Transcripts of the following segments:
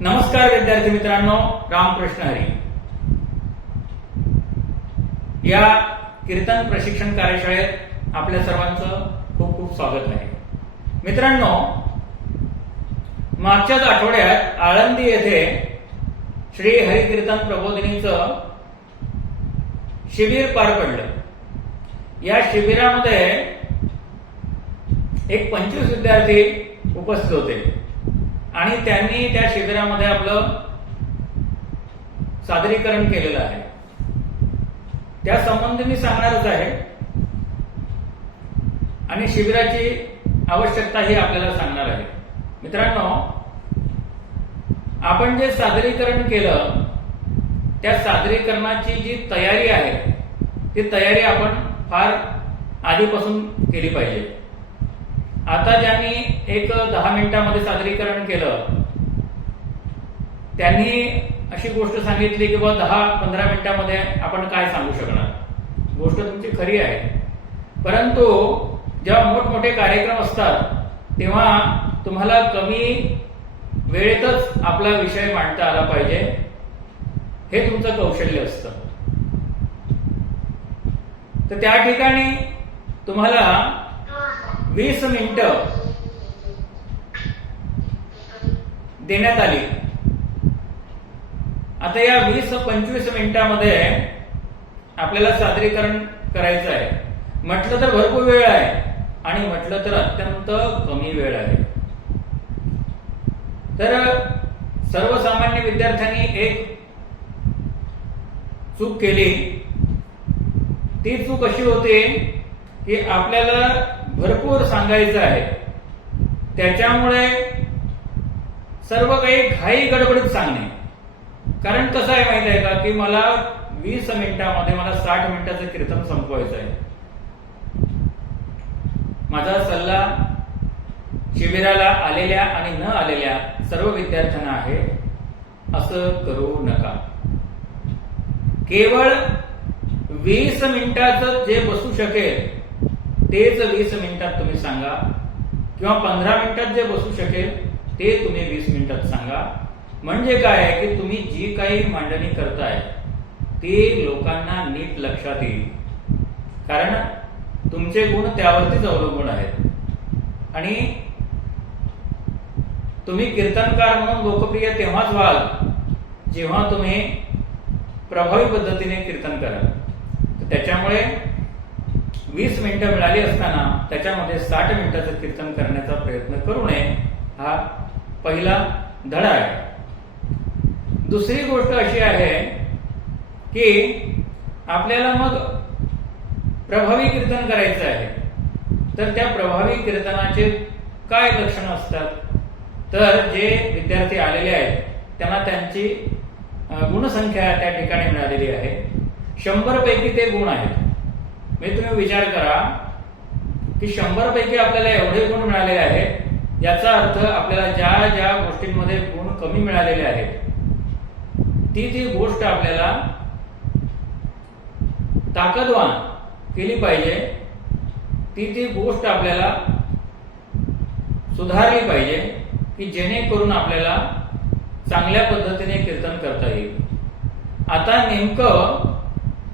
नमस्कार विद्यार्थी मित्रांनो रामकृष्ण हरी. या कीर्तन प्रशिक्षण कार्यशाळेत आपल्या सर्वांचं खूप खूप स्वागत आहे. मित्रांनो मागच्याच आठवड्यात आळंदी येथे श्री हरिकीर्तन प्रबोधिनीचं शिबिर पार पडलं. या शिबिरामध्ये एक पंचवीस विद्यार्थी उपस्थित होते. आणि त्यांनी त्या शिबिरामध्ये आपलं सादरीकरण केलेलं आहे. त्या संबंधी मी सांगणारच आहे. आणि शिबिराची आवश्यकता ही आपल्याला सांगणार आहे. मित्रांनो आपण जे सादरीकरण केलं त्या सादरीकरणाची जी तयारी आहे ती तयारी आपण फार आधीपासून केली पाहिजे. आता ज्यांनी एक दहा मिनिटामध्ये सादरीकरण केलं त्यांनी अशी गोष्ट सांगितली की बा दहा पंधरा मिनिटामध्ये आपण काय सांगू शकणार? गोष्ट तुमची खरी आहे. परंतु जेव्हा मोठमोठे कार्यक्रम असतात तेव्हा तुम्हाला कमी वेळेतच आपला विषय मांडता आला पाहिजे. हे तुमचं कौशल्य असतं. तर त्या ठिकाणी तुम्हाला वीस मिनिट देण्यात आली. आता या वीस पंचवीस मिनिटामध्ये आपल्याला सादरीकरण करायचं आहे. म्हटलं तर भरपूर वेळ आहे आणि म्हटलं तर अत्यंत कमी वेळ आहे. तर सर्वसामान्य विद्यार्थ्यांनी एक चूक केली. ती चूक अशी होती की आपल्याला भरपूर सांगायचं आहे. त्याच्यामुळे सर्व काही घाई गडबडीत सांगणे. कारण कसं आहे माहिती आहे का की मला वीस मिनिटामध्ये मला साठ मिनिटाचं कीर्तन संपवायचं आहे. माझा सल्ला शिबिराला आलेल्या आणि न आलेल्या सर्व विद्यार्थ्यांना आहे असं करू नका. केवळ वीस मिनिटाचं जे बसू शकेल तेच वीस मिनिटात तुम्ही सांगा किंवा पंधरा मिनिटात जे बसू शकेल ते तुम्ही वीस मिनिटात सांगा. म्हणजे काय आहे की तुम्ही जी काही मांडणी करताय ते लोकांना नीट लक्षात येईल. कारण तुमचे गुण त्यावरतीच अवलंबून आहेत. आणि तुम्ही कीर्तनकार म्हणून लोकप्रिय तेव्हाच व्हाल जेव्हा तुम्ही प्रभावी पद्धतीने कीर्तन कराल. त्याच्यामुळे वीस मिनिटं मिळाली असताना त्याच्यामध्ये साठ मिनिटाचं कीर्तन करण्याचा प्रयत्न करू नये हा पहिला धडा आहे. दुसरी गोष्ट अशी आहे की आपल्याला मग प्रभावी कीर्तन करायचं आहे. तर त्या प्रभावी कीर्तनाचे काय लक्षणं असतात? तर जे विद्यार्थी आलेले आहेत त्यांना त्यांची गुणसंख्या त्या ठिकाणी मिळालेली आहे. शंभर पैकी ते गुण आहेत. मी तुम्ही विचार करा की शंभर पैकी आपल्याला एवढे गुण मिळालेले आहेत याचा अर्थ आपल्याला ज्या ज्या गोष्टींमध्ये गुण कमी मिळालेले आहेत ती ती गोष्ट आपल्याला ताकदवान केली पाहिजे ती ती गोष्ट आपल्याला सुधारली पाहिजे की जेणेकरून आपल्याला चांगल्या पद्धतीने कीर्तन करता येईल. आता नेमकं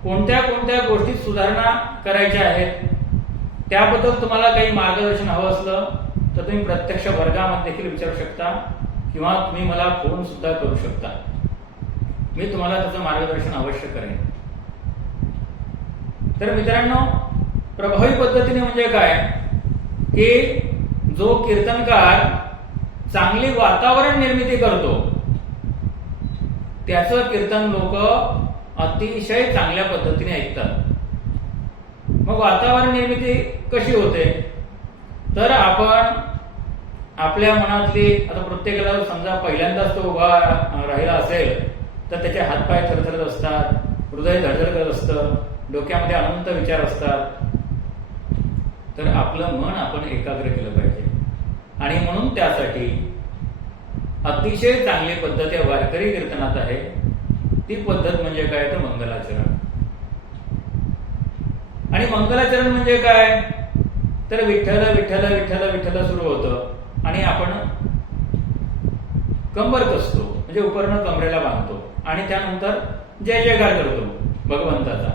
कोणत्या कोणत्या गोष्टीत सुधारणा करायच्या आहेत त्याबद्दल तुम्हाला काही मार्गदर्शन हवं असलं तर तुम्ही प्रत्यक्ष वर्गामध्ये देखील विचारू शकता किंवा तुम्ही मला फोन सुद्धा करू शकता. मी तुम्हाला त्याचं मार्गदर्शन अवश्य करेन. तर मित्रांनो प्रभावी पद्धतीने म्हणजे काय? की जो कीर्तनकार चांगली वातावरण निर्मिती करतो त्याचं कीर्तन लोक अतिशय चांगल्या पद्धतीने ऐकतात. मग वातावरण निर्मिती कशी होते? तर आपण आपल्या मनातली आता प्रत्येकाला समजा पहिल्यांदाच तो उभा राहिला असेल तर त्याचे हातपाय थरथरत असतात हृदय धडधड करत असतं डोक्यामध्ये अनंत विचार असतात. तर आपलं मन आपण एकाग्र केलं पाहिजे. आणि म्हणून त्यासाठी अतिशय चांगली पद्धत या वारकरी कीर्तनात आहे. ती पद्धत म्हणजे काय तर मंगलाचरण. आणि मंगलाचरण म्हणजे काय? तर विठ्ठल विठ्ठल विठ्ठल विठ्ठल सुरू होतं. आणि आपण कंबर कसतो म्हणजे उपकरण कमरेला बांधतो. आणि त्यानंतर जय जयकार करतो भगवंताचा.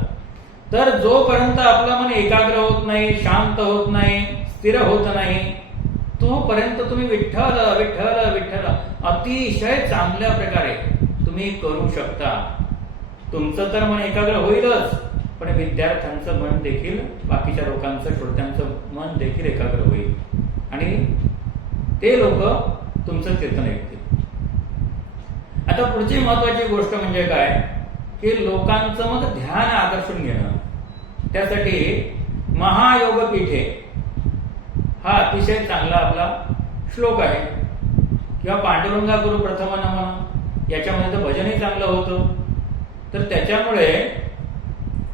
तर जोपर्यंत आपलं मन एकाग्र होत नाही शांत होत नाही स्थिर होत नाही तोपर्यंत तुम्ही विठ्ठल विठ्ठल विठ्ठल अतिशय चांगल्या प्रकारे तुम्ही करू शकता. तुमचं तर मन एकाग्र होईलच पण विद्यार्थ्यांचं मन देखील बाकीच्या लोकांचं श्रोत्यांचं मन देखील एकाग्र होईल. आणि ते लोक तुमचं कीर्तन ऐकतील. आता पुढची महत्वाची गोष्ट म्हणजे काय? की लोकांचं मग ध्यान आकर्षून घेणं. त्यासाठी महायोग पीठे हा अतिशय चांगला आपला श्लोक आहे. किंवा पांडुरंगा गुरु प्रथम नमन याच्यामध्ये तर भजनही चांगलं होतं. तर त्याच्यामुळे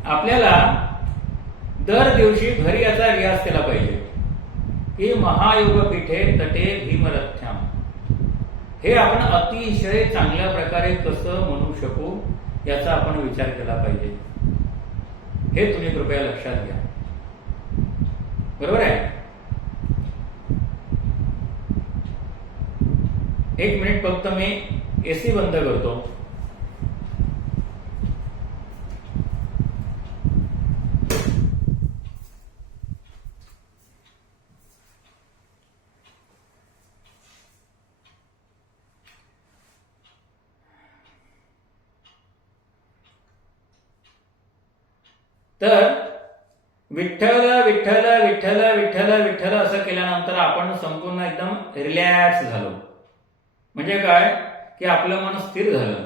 आपल्याला दर दिवशी घरी याचा रियाज केला पाहिजे. की महायोग पीठे तटे भीमरथ्याम. हे आपण अतिशय चांगल्या प्रकारे कसं म्हणू शकू याचा आपण विचार केला पाहिजे. हे तुम्ही कृपया लक्षात घ्या. बरोबर आहे? एक मिनिट फक्त मी एसी बंद करतो. तर विठ्ठल विठ्ठल विठ्ठल विठ्ठल विठ्ठल असं केल्यानंतर आपण संपूर्ण एकदम रिलॅक्स झालो. म्हणजे काय? की आपलं मन स्थिर झालं.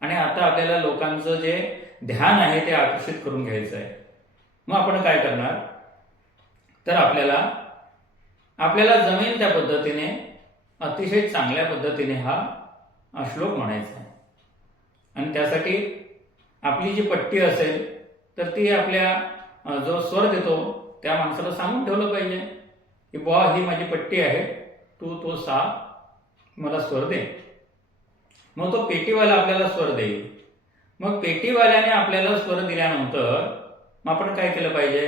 आणि आता आपल्याला लोकांचं जे ध्यान आहे ते आकर्षित करून घ्यायचं आहे. मग आपण काय करणार? तर आपल्याला आपल्याला जमेल त्या पद्धतीने अतिशय चांगल्या पद्धतीने हा श्लोक म्हणायचा आहे. आणि त्यासाठी आपली जी पट्टी असेल तर ती आपल्या जो स्वर देतो त्या माणसाला सांगून ठेवलं पाहिजे. की बुवा ही माझी पट्टी आहे तू तो सा मला स्वर दे. मग तो पेटीवाला आपल्याला स्वर देईल. मग पेटीवाल्याने आपल्याला स्वर दिल्यानंतर मग आपण काय केलं पाहिजे?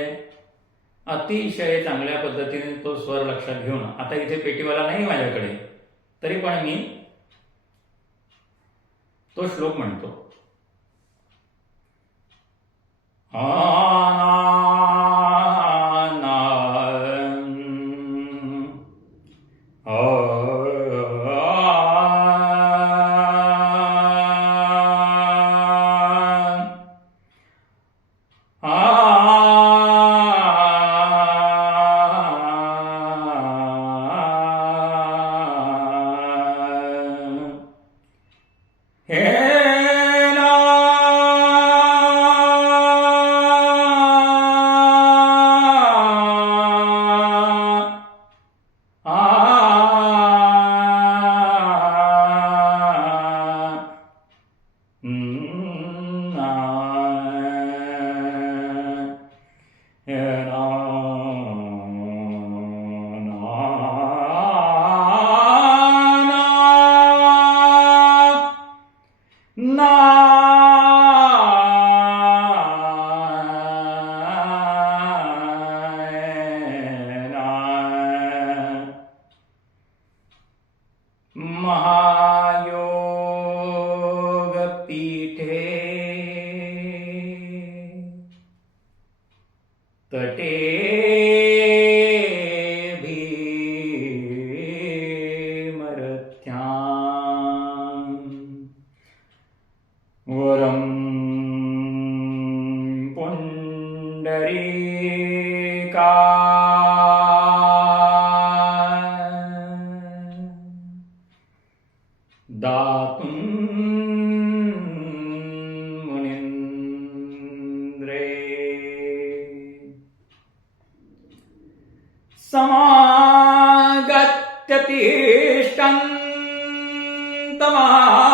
अतिशय चांगल्या पद्धतीने तो स्वर लक्षात घेऊन आता इथे पेटीवाला नाही माझ्याकडे तरी पण मी तो श्लोक म्हणतो. हा ما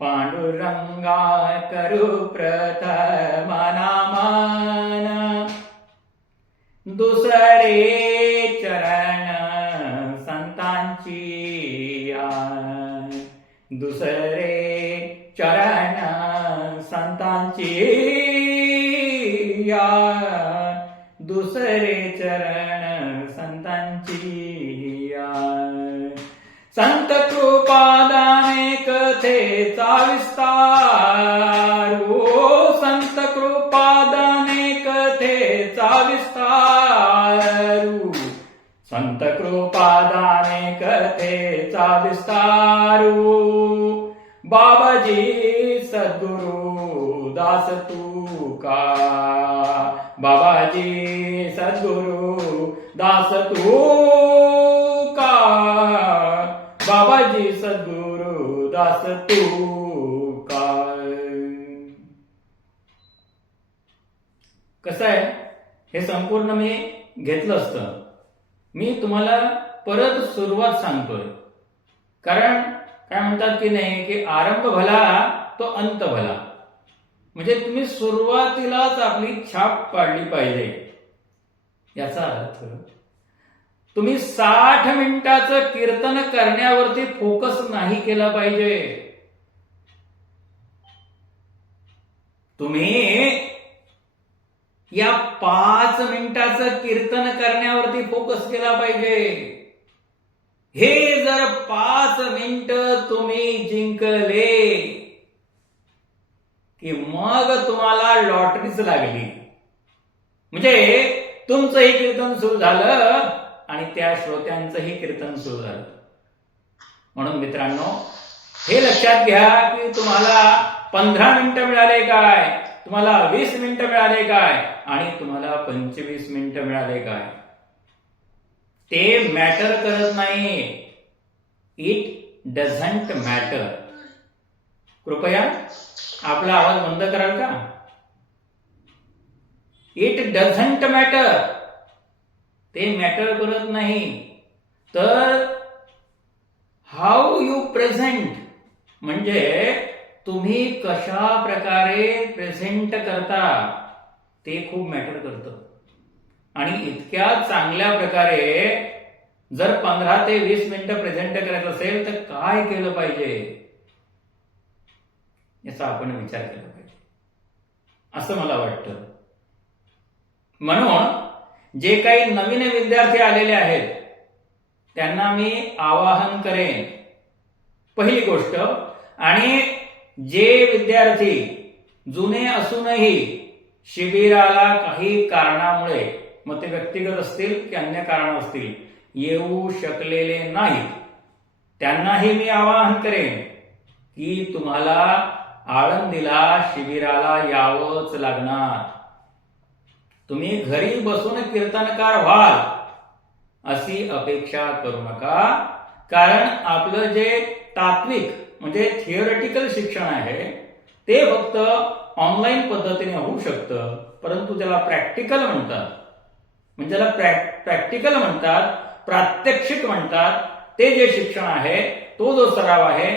पांडुरंगा करू प्रथमनामान दुसरे चरण संतांची दुसरे चरण संतांची दुसरे चरण संतांची संत कथेचा विस्तार ओ संत कृपादाने कथेचा विस्तार संत कृपादाने कथेचा विस्तार बाबाजी सद्गुरु दास तू का बाबाजी सद्गुरु दास तू सद्गुरु दास तू काय? कसं आहे? हे संपूर्ण मी घेतलं असतं. मी तुम्हाला परत सुरुवात सांगतोय. कारण काय म्हणतात की नाही की आरंभ भला तो अंत भला. म्हणजे तुम्ही सुरुवातीलाच आपली छाप पाडली पाहिजे. याचा अर्थ तुम्ही साठ मिनिटाचं कीर्तन करण्यावरती फोकस नाही केला पाहिजे. तुम्ही या पाच मिनिटाचं कीर्तन करण्यावरती फोकस केला पाहिजे. हे जर पाच मिनिट तुम्ही जिंकले की मग तुम्हाला लॉटरीच लागली. म्हणजे तुमचं हे कीर्तन सुरू झालं आणि त्या श्रोत्यांचंही कीर्तन सुरू झालं. म्हणून मित्रांनो हे लक्षात घ्या की तुम्हाला पंधरा मिनिटं मिळाले काय? तुम्हाला वीस मिनिटं मिळाले काय? आणि तुम्हाला पंचवीस मिनिटं मिळाले काय? ते मॅटर करत नाही. इट डझंट मॅटर कृपया आपला आवाज बंद कराल का? इट डझंट मॅटर ते मॅटर करत नाही. तर हाऊ यू प्रेझेंट म्हणजे तुम्ही कशा प्रकारे प्रेझेंट करता ते खूप मॅटर करतं. आणि इतक्या चांगल्या प्रकारे जर पंधरा ते वीस मिनिटं प्रेझेंट करायचं असेल तर काय केलं पाहिजे? याचा आपण विचार केला पाहिजे. असं मला वाटतं. म्हणून जे काही नवीन विद्यार्थी आलेले आहेत त्यांना मी आवाहन करेन. पहिली गोष्ट आणि जे विद्यार्थी जुने असूनही शिबिराला काही कारणामुळे मग ते व्यक्तिगत असतील की अन्य कारण असतील येऊ शकलेले नाही त्यांनाही मी आवाहन करेन की तुम्हाला आळंदीला शिबिराला यावंच लागणार. तुम्ही घरी बसून कीर्तनकार व्हाल अशी अपेक्षा करू नका. कारण आपलं जे तात्विक म्हणजे थिअरिटिकल शिक्षण आहे ते फक्त ऑनलाईन पद्धतीने होऊ शकतं. परंतु त्याला प्रॅक्टिकल म्हणतात म्हणजे त्याला प्रॅक्टिकल म्हणतात प्रात्यक्षिक म्हणतात ते जे शिक्षण आहे तो जो सराव आहे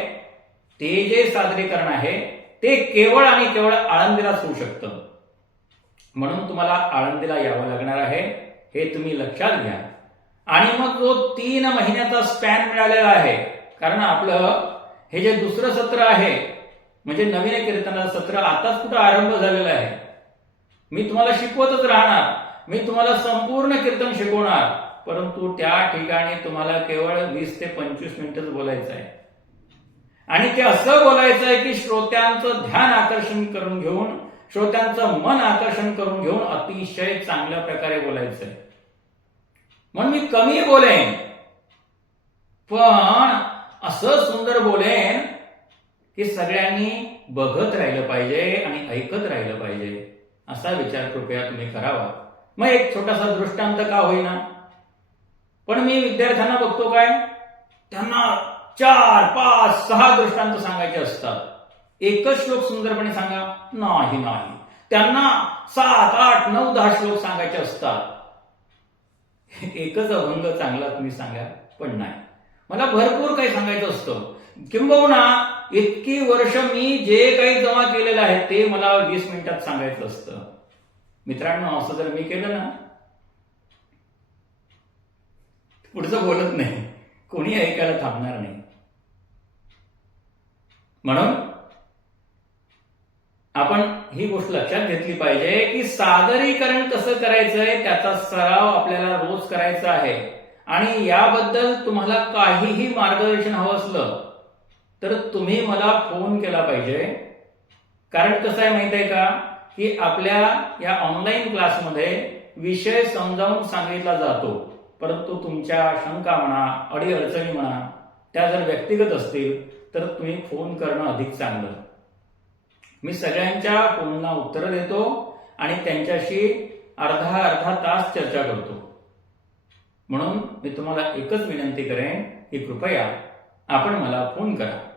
ते जे सादरीकरण आहे ते केवळ आणि केवळ आळंदीलाच होऊ शकतं. म्हणून तुम्हाला आळंदीला यावं लागणार आहे. हे तुम्ही लक्षात घ्या. आणि मग जो तीन महिन्याचा स्पॅन मिळालेला आहे. कारण आपलं हे जे दुसरं सत्र आहे म्हणजे नवीन कीर्तनाचं सत्र आताच कुठं आरंभ झालेला आहे? मी तुम्हाला शिकवतच राहणार. मी तुम्हाला संपूर्ण कीर्तन शिकवणार. परंतु त्या ठिकाणी तुम्हाला केवळ वीस ते पंचवीस मिनिटच बोलायचं आहे. आणि ते असं बोलायचं आहे की श्रोत्यांचं ध्यान आकर्षण करून घेऊन श्रोत्यांचं मन आकर्षण करून घेऊन अतिशय चांगल्या प्रकारे बोलायचं आहे म्हणून मी कमी बोलेन पण असं सुंदर बोलेन की सगळ्यांनी बघत राहिलं पाहिजे आणि ऐकत राहिलं पाहिजे. असा विचार कृपया तुम्ही करावा. मग एक छोटासा दृष्टांत का होईना? पण मी विद्यार्थ्यांना बघतो काय? त्यांना चार पाच सहा दृष्टांत सांगायचे असतात. एकच श्लोक सुंदरपणे सांगा नाही नाही. त्यांना सात आठ नऊ दहा श्लोक सांगायचे असतात. एकच अभंग चांगला तुम्ही सांगा पण नाही. मला भरपूर काही सांगायचं असतं. किंबहुना इतकी वर्ष मी जे काही जमा केलेलं आहे ते मला वीस मिनिटात सांगायचं असतं. मित्रांनो असं जर मी केलं ना पुढचं बोलत नाही. कोणी ऐकायला थांबणार नाही. म्हणून आपण ही गोष्ट लक्षात घेतली पाहिजे की सादरीकरण कसं करायचंय त्याचा सराव आपल्याला रोज करायचा आहे. आणि याबद्दल तुम्हाला काहीही मार्गदर्शन हवं असलं तर तुम्ही मला फोन केला पाहिजे. कारण कसं आहे माहीत आहे का? की आपल्या या ऑनलाईन क्लासमध्ये विषय समजावून सांगितला जातो. परंतु तुमच्या शंका म्हणा अडीअडचणी म्हणा त्या जर व्यक्तिगत असतील तर तुम्ही फोन करणं अधिक चांगलं. मी सगळ्यांच्या फोनला उत्तर देतो आणि त्यांच्याशी अर्धा अर्धा तास चर्चा करतो. म्हणून मी तुम्हाला एकच विनंती करेन की कृपया आपण मला फोन करा.